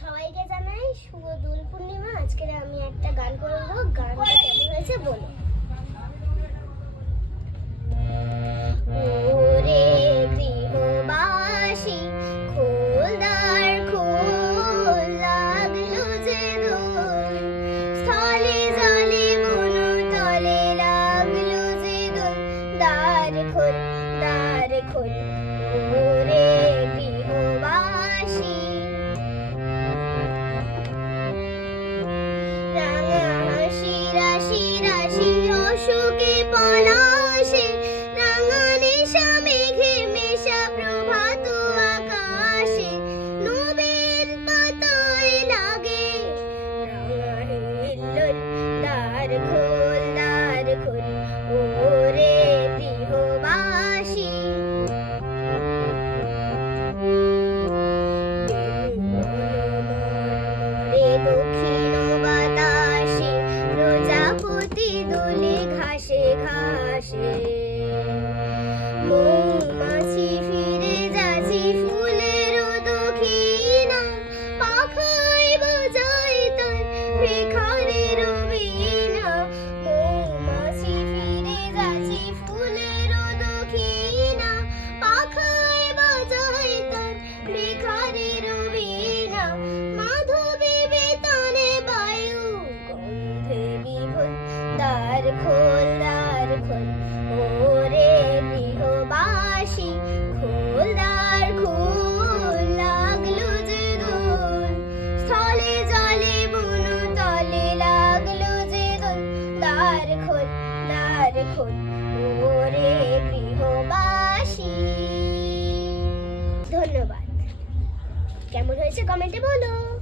সবাইকে জানাই শুভ দোল পূর্ণিমা। আজকে আমি একটা গান গানটা কেমন হয়েছে বলো। জলে দ্বার ওরে অশোকে পলাশে রাঙা মেঘে মেশা প্রভাত আকাশে। নবের পাতায় লাগে রাঙা খোল দ্বার খোল। ওরে দক্ষিণ বাতাসে প্রজাপতি ঘাসে মৌমাছি ফিরে যাচ্ছি ফুলের দক্ষিণা। পাখায় বাজায় তার রেখারের বীণা। মৌমাছি ফিরে যাচ্ছি ফুলের দক্ষিণা। পাখায় বাজায় তার মাধবী বেতানে বায়ু, গন্ধে বিভুল দ্বার খোল। খোল ওরে গৃহবাসী লাগল যে জলে তলে যে ধন্যবাদ। কেমন হয়েছে কমেন্টে বলো।